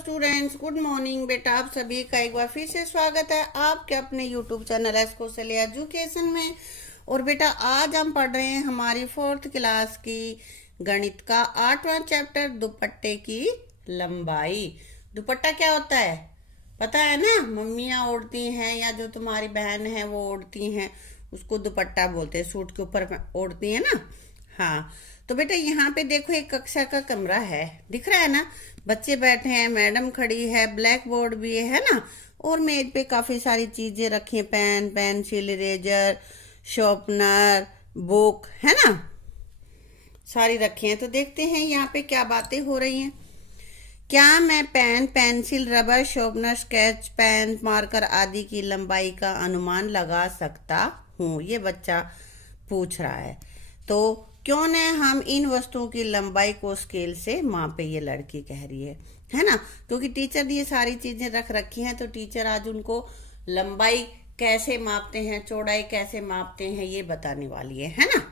Students, good morning. बेटा आप सभी का एक बार फिर से स्वागत है आपके अपने यूट्यूब चैनल एस्कोसली एजुकेशन में। और बेटा आज हम पढ़ रहे हैं हमारी 4th क्लास की गणित का 8वां चैप्टर, दुपट्टे की लंबाई। दुपट्टा क्या होता है पता है ना? मम्मियाँ ओढ़ती हैं या जो तुम्हारी बहन है वो ओढ़ती हैं, उसको दुपट्टा बोलते हैं। सूट के ऊपर ओढ़ती है ना। हाँ, तो बेटा यहाँ पे देखो एक कक्षा का कमरा है, दिख रहा है ना? बच्चे बैठे हैं, मैडम खड़ी है, ब्लैक बोर्ड भी है ना, और मेज पे काफी सारी चीजें रखी हैं, pen, pencil, eraser, sharpener, book, है ना, सारी रखी हैं। तो देखते हैं यहाँ पे क्या बातें हो रही हैं। क्या मैं pen, pencil, rubber, sharpener, sketch pen, marker आदि की लंबाई का अनुमान लगा सकता हूँ? ये बच्चा पूछ रहा है। तो क्यों न हम इन वस्तुओं की लंबाई को स्केल से मापे, ये लड़की कह रही है ना? क्योंकि टीचर ने ये सारी चीजें रख रखी हैं, तो टीचर आज उनको लंबाई कैसे मापते हैं, चौड़ाई कैसे मापते हैं, ये बताने वाली है ना?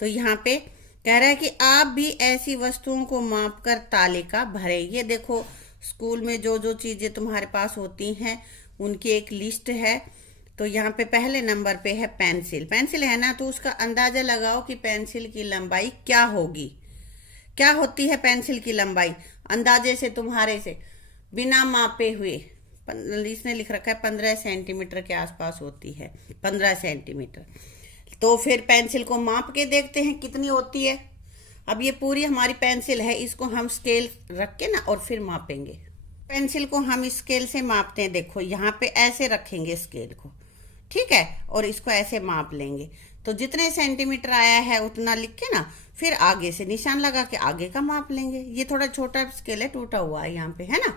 तो यहाँ पे कह रहा है कि आप भी ऐसी वस्तुओं को मापकर तालिका भरें। ये देखो स्कूल में जो जो चीजें तुम्हारे पास होती हैं उनकी एक लिस्ट है। तो यहाँ पे पहले नंबर पे है पेंसिल। पेंसिल है ना, तो उसका अंदाजा लगाओ कि पेंसिल की लंबाई क्या होगी। क्या होती है पेंसिल की लंबाई अंदाजे से, तुम्हारे से, बिना मापे हुए? इसने लिख रखा है 15 सेंटीमीटर के आसपास होती है, 15 सेंटीमीटर। तो फिर पेंसिल को माप के देखते हैं कितनी होती है। अब ये पूरी हमारी पेंसिल है, इसको हम स्केल रख के ना और फिर मापेंगे। पेंसिल को हम स्केल से मापते हैं। देखो यहाँ पे ऐसे रखेंगे स्केल को, ठीक है, और इसको ऐसे माप लेंगे। तो जितने सेंटीमीटर आया है उतना लिख के ना फिर आगे से निशान लगा के आगे का माप लेंगे। ये थोड़ा छोटा स्केल है, टूटा हुआ है यहाँ पे, है ना?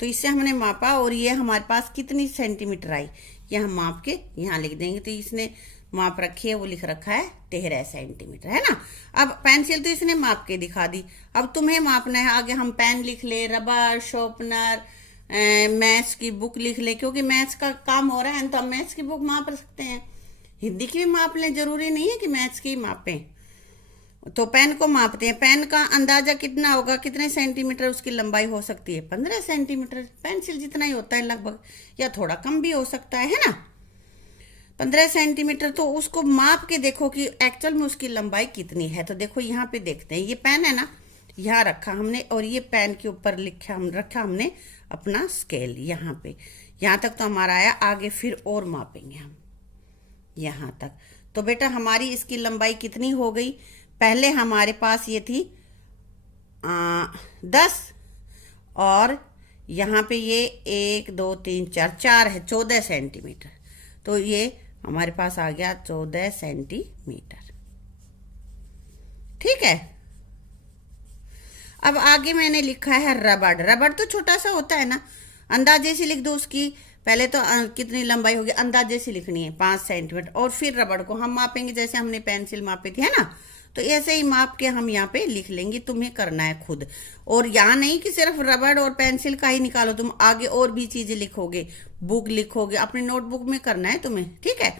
तो इससे हमने मापा और ये हमारे पास कितनी सेंटीमीटर आई, ये हम माप के यहाँ लिख देंगे। तो इसने माप रखी है, वो लिख रखा है 13 सेंटीमीटर, है ना? अब पेंसिल तो इसने माप के दिखा दी, अब तुम्हें मापना है। आगे हम पेन लिख ले, रबर, शार्पनर, मैथ्स की बुक लिख ले, क्योंकि मैथ्स का काम हो रहा है तो हम मैथ्स की बुक माप सकते हैं, हिंदी की भी माप लें, जरूरी नहीं है कि मैथ्स की मापें। तो पेन को मापते हैं। पेन का अंदाजा कितना होगा, कितने सेंटीमीटर उसकी लंबाई हो सकती है? 15 सेंटीमीटर। पेंसिल जितना ही होता है लगभग, या थोड़ा कम भी हो सकता है ना? 15 सेंटीमीटर। तो उसको माप के देखो कि एक्चुअल में उसकी लंबाई कितनी है। तो देखो यहाँ पे देखते हैं, ये पेन है ना, यहाँ रखा हमने, और ये पेन के ऊपर रखा हमने अपना स्केल यहाँ पे। यहाँ तक तो हमारा आया, आगे फिर और मापेंगे हम यहाँ तक। तो बेटा हमारी इसकी लंबाई कितनी हो गई? पहले हमारे पास ये थी 10, और यहाँ पे ये 1 2 3 4 4 है, 14 सेंटीमीटर। तो ये हमारे पास आ गया 14 सेंटीमीटर, ठीक है। अब आगे मैंने लिखा है रबड़। रबड़ तो छोटा सा होता है ना, अंदाजे से लिख दो उसकी। पहले तो कितनी लंबाई होगी अंदाजे से लिखनी है, 5 सेंटीमीटर। और फिर रबड़ को हम मापेंगे जैसे हमने पेंसिल मापी थी, है ना? तो ऐसे ही माप के हम यहाँ पे लिख लेंगे, तुम्हें करना है खुद। और यहाँ नहीं कि सिर्फ रबड़ और पेंसिल का ही निकालो, तुम आगे और भी चीजें लिखोगे, बुक लिखोगे, अपनी नोटबुक में करना है तुम्हें, ठीक है।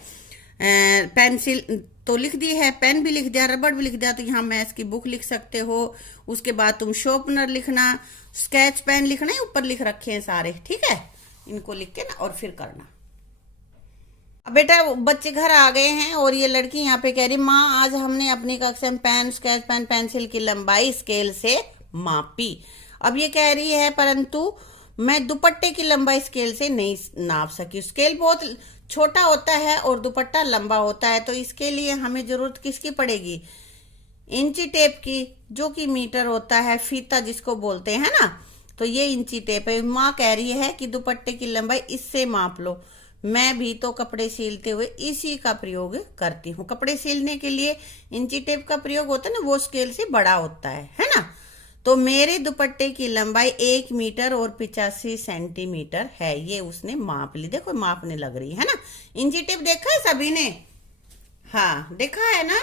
पेंसिल तो लिख दी है, पेन भी लिख दिया, रबड़ भी लिख दिया, तो यहाँ मैथ्स की बुक लिख सकते हो। उसके बाद तुम शार्पनर लिखना, स्केच पेन लिखना है, ऊपर लिख रखे हैं सारे, ठीक है। इनको लिख के ना और फिर करना। अब बेटा बच्चे घर आ गए हैं और ये लड़की यहाँ पे कह रही, माँ आज हमने अपनी कक्षा में पेन, स्केच पेन, पेंसिल की लंबाई स्केल से मापी। अब ये कह रही है परंतु मैं दुपट्टे की लंबाई स्केल से नहीं नाप सकी। स्केल बहुत छोटा होता है और दुपट्टा लंबा होता है, तो इसके लिए हमें जरूरत किसकी पड़ेगी? इंची टेप की, जो कि मीटर होता है, फीता जिसको बोलते हैं ना। तो ये इंची टेप है। माँ कह रही है कि दुपट्टे की लंबाई इससे माप लो। मैं भी तो कपड़े सिलते हुए इसी का प्रयोग करती हूँ। कपड़े सिलने के लिए इंची टेप का प्रयोग होता है ना, वो स्केल से बड़ा होता है ना? तो मेरे दुपट्टे की लंबाई 1 मीटर और 85 सेंटीमीटर है। ये उसने माप ली, देखो मापने लग रही है ना। इंची टेप देखा है सभी ने? हाँ देखा है ना।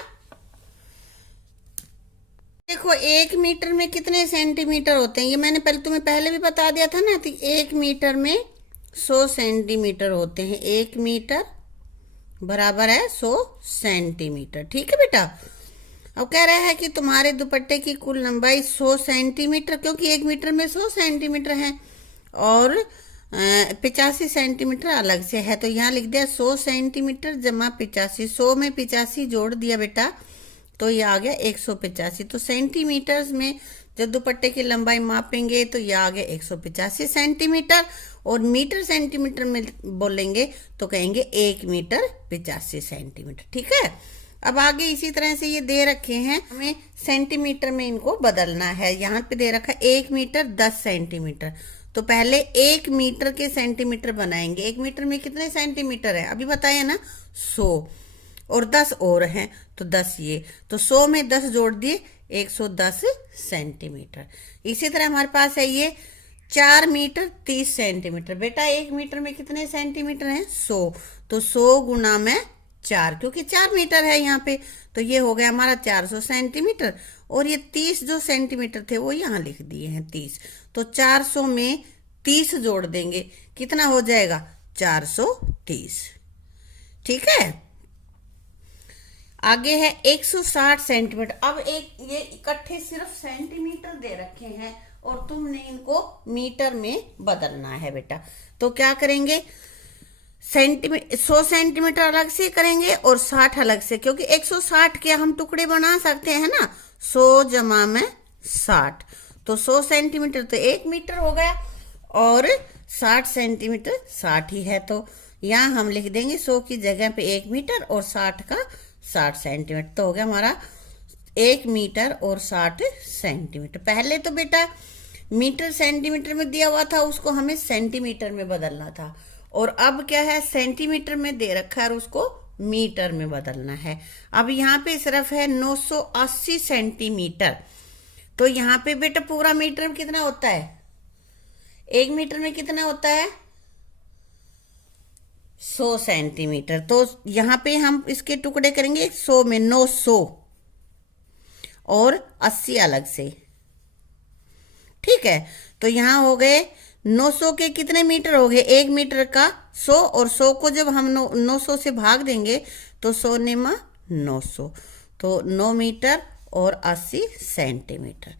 देखो 1 मीटर में कितने सेंटीमीटर होते हैं, ये मैंने पहले भी बता दिया था ना। तो 1 मीटर में 100 सेंटीमीटर होते हैं। 1 मीटर बराबर है 100 सेंटीमीटर, ठीक है बेटा। अब कह रहा है कि तुम्हारे दुपट्टे की कुल लंबाई 100 सेंटीमीटर, क्योंकि 1 मीटर में 100 सेंटीमीटर है, और 85 सेंटीमीटर अलग से है। तो यहाँ लिख दिया 100 सेंटीमीटर जमा 85, 100 में 85 जोड़ दिया बेटा, तो ये आ गया 185। तो सेंटीमीटर्स में जब दुपट्टे की लंबाई मापेंगे तो ये आ गया 185 सेंटीमीटर, और मीटर सेंटीमीटर में बोलेंगे तो कहेंगे 1 मीटर 85 सेंटीमीटर। ठीक है, अब आगे इसी तरह से ये दे रखे हैं, हमें सेंटीमीटर में इनको बदलना है। यहाँ पे दे रखा है 1 मीटर 10 सेंटीमीटर, तो पहले 1 मीटर के सेंटीमीटर बनाएंगे। 1 मीटर में कितने सेंटीमीटर है अभी बताया ना, 100, और 10 और हैं तो 10 ये, तो 100 में 10 जोड़ दिए 110 सेंटीमीटर। इसी तरह हमारे पास है ये 4 मीटर 30 सेंटीमीटर। बेटा 1 मीटर में कितने सेंटीमीटर हैं, 100, तो 100 गुना में 4, क्योंकि 4 मीटर है यहाँ पे, तो ये हो गया हमारा 400 सेंटीमीटर। और ये 30 जो सेंटीमीटर थे वो यहाँ लिख दिए हैं 30, तो 400 में 30 जोड़ देंगे, कितना हो जाएगा 430। ठीक है, आगे है 160 सेंटीमीटर। अब एक ये इकट्ठे सिर्फ सेंटीमीटर दे रखे हैं और तुमने इनको मीटर में बदलना है बेटा। तो क्या करेंगे, 100 सेंटीमीटर अलग से करेंगे और 60 अलग से, क्योंकि 160 के हम टुकड़े बना सकते हैं ना, 100 जमा में 60, तो 100 सेंटीमीटर तो 1 मीटर हो गया, और 60 सेंटीमीटर 60 ही है, तो यहाँ हम लिख देंगे 100 की जगह पे 1 मीटर और 60 का 60 सेंटीमीटर, तो हो गया हमारा 1 मीटर और 60 सेंटीमीटर। पहले तो बेटा मीटर सेंटीमीटर में दिया हुआ था, उसको हमें सेंटीमीटर में बदलना था, और अब क्या है, सेंटीमीटर में दे रखा है और उसको मीटर में बदलना है। अब यहाँ पे सिर्फ है 980 सेंटीमीटर, तो यहाँ पे बेटा पूरा मीटर में कितना होता है, 1 मीटर में कितना होता है 100 सेंटीमीटर, तो यहाँ पे हम इसके टुकड़े करेंगे 100 में 900 और 80 अलग से। ठीक है, तो यहाँ हो गए 900 के कितने मीटर हो गए, 1 मीटर का 100, और 100 को जब हम 900 से भाग देंगे तो 100 नेमा 900, तो 9 मीटर और 80 सेंटीमीटर।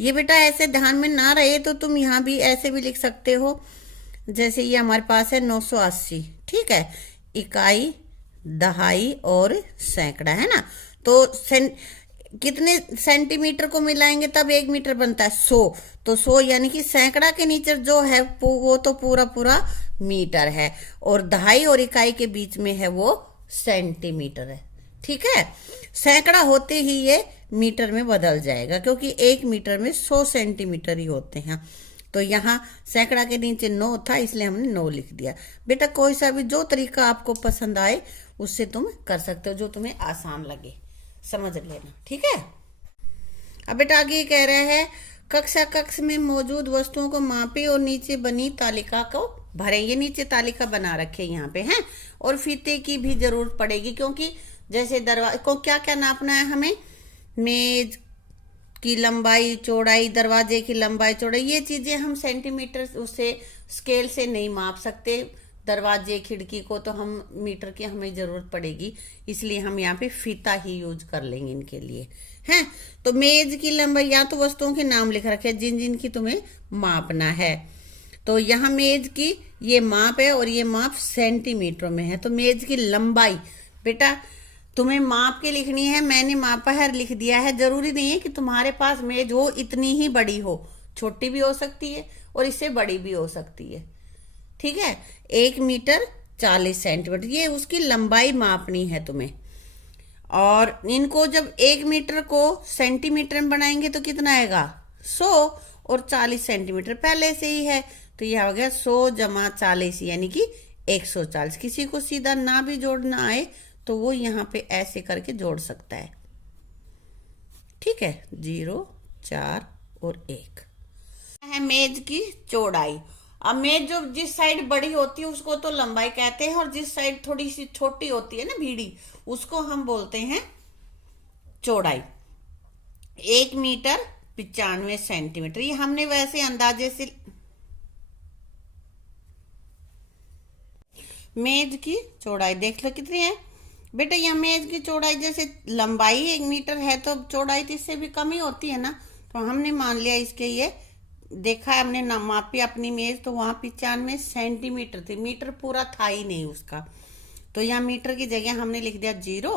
ये बेटा ऐसे ध्यान में ना रहे तो तुम यहाँ भी ऐसे भी लिख सकते हो, जैसे ये हमारे पास है 980। ठीक है, इकाई, दहाई और सैकड़ा है ना, तो कितने सेंटीमीटर को मिलाएंगे तब 1 मीटर बनता है, 100, तो 100 यानी कि सैकड़ा के नीचे जो है वो तो पूरा पूरा मीटर है, और दहाई और इकाई के बीच में है वो सेंटीमीटर है। ठीक है, सैकड़ा होते ही ये मीटर में बदल जाएगा, क्योंकि 1 मीटर में 100 सेंटीमीटर ही होते हैं, तो यहाँ सैकड़ा के नीचे 9 था इसलिए हमने 9 लिख दिया। बेटा कोई सा भी जो तरीका आपको पसंद आए उससे तुम कर सकते हो, जो तुम्हें आसान लगे समझ लेना। ठीक है, अब बेटा आगे कह रहा है कक्षा कक्ष में मौजूद वस्तुओं को मापे और नीचे बनी तालिका को भरें। ये नीचे तालिका बना रखे यहाँ पे हैं, और फीते की भी जरूरत पड़ेगी, क्योंकि जैसे दरवाजे को क्या क्या नापना है हमें, मेज की लंबाई चौड़ाई, दरवाजे की लंबाई चौड़ाई, ये चीजें हम सेंटीमीटर उससे स्केल से नहीं माप सकते। दरवाजे खिड़की को तो हम मीटर की हमें जरूरत पड़ेगी, इसलिए हम यहाँ पे फीता ही यूज कर लेंगे इनके लिए हैं। तो मेज की लंबाई, या तो वस्तुओं के नाम लिख रखे हैं जिन जिन की तुम्हें मापना है, तो यहाँ मेज की ये माप है और ये माप सेंटीमीटरों में है। तो मेज की लंबाई बेटा तुम्हें माप के लिखनी है, मैंने मापा है लिख दिया है। जरूरी नहीं है कि तुम्हारे पास मेज हो इतनी ही बड़ी हो, छोटी भी हो सकती है और इससे बड़ी भी हो सकती है। ठीक है, 1 मीटर 40 सेंटीमीटर ये उसकी लंबाई मापनी है तुम्हें। और इनको जब 1 मीटर को सेंटीमीटर में बनाएंगे तो कितना आएगा 100, और 40 सेंटीमीटर पहले से ही है, तो यह हो गया 100 जमा 40 यानी कि 140। किसी को सीधा ना भी जोड़ना आए तो वो यहाँ पे ऐसे करके जोड़ सकता है। ठीक है, 0, 4 और 1 है मेज की चौड़ाई। अब मेज जो जिस साइड बड़ी होती है उसको तो लंबाई कहते हैं, और जिस साइड थोड़ी सी छोटी होती है ना भीड़ी, उसको हम बोलते हैं चौड़ाई। 1 मीटर 95 सेंटीमीटर, ये हमने वैसे अंदाजे से मेज की चौड़ाई देख लो कितनी है बेटा यह मेज की चौड़ाई, जैसे लंबाई 1 मीटर है तो चौड़ाई तो इससे भी कम ही होती है ना। तो हमने मान लिया इसके, ये देखा है हमने ना, मापी अपनी मेज तो वहाँ 95 सेंटीमीटर थी, मीटर पूरा था ही नहीं उसका। तो यहाँ मीटर की जगह हमने लिख दिया 0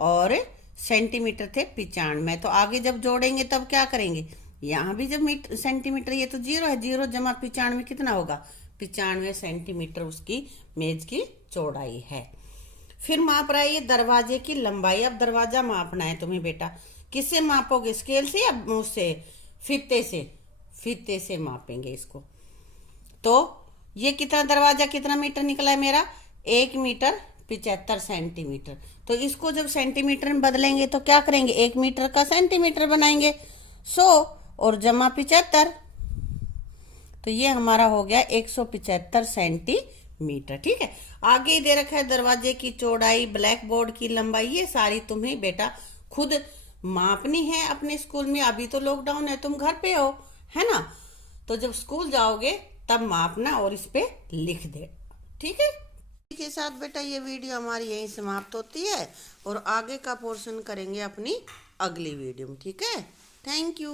और सेंटीमीटर थे 95। तो आगे जब जोड़ेंगे तब क्या करेंगे, यहाँ भी जब मीटर सेंटीमीटर, ये तो 0 है, 0 जमा 95 कितना होगा, 95 सेंटीमीटर उसकी मेज की चौड़ाई है। फिर माप रहा है ये दरवाजे की लंबाई। अब दरवाजा मापना है तुम्हें बेटा, किससे मापोगे, स्केल से या उससे, फीते से, फीते से मापेंगे इसको। तो ये कितना दरवाजा कितना मीटर निकला है मेरा, 1 मीटर 75 सेंटीमीटर। तो इसको जब सेंटीमीटर में बदलेंगे तो क्या करेंगे, 1 मीटर का सेंटीमीटर बनाएंगे, 100 और जमा 75, तो ये हमारा हो गया 175 सेंटीमीटर। ठीक है, आगे ही दे रखा है दरवाजे की चौड़ाई, ब्लैक बोर्ड की लंबाई, ये सारी तुम्हें बेटा खुद मापनी है अपने स्कूल में। अभी तो लॉकडाउन है, तुम घर पे हो, है ना, तो जब स्कूल जाओगे तब मापना और इस पे लिख दे। ठीक है, के साथ बेटा ये वीडियो हमारी यहीं समाप्त होती है और आगे का पोर्शन करेंगे अपनी अगली वीडियो में। ठीक है, थैंक यू।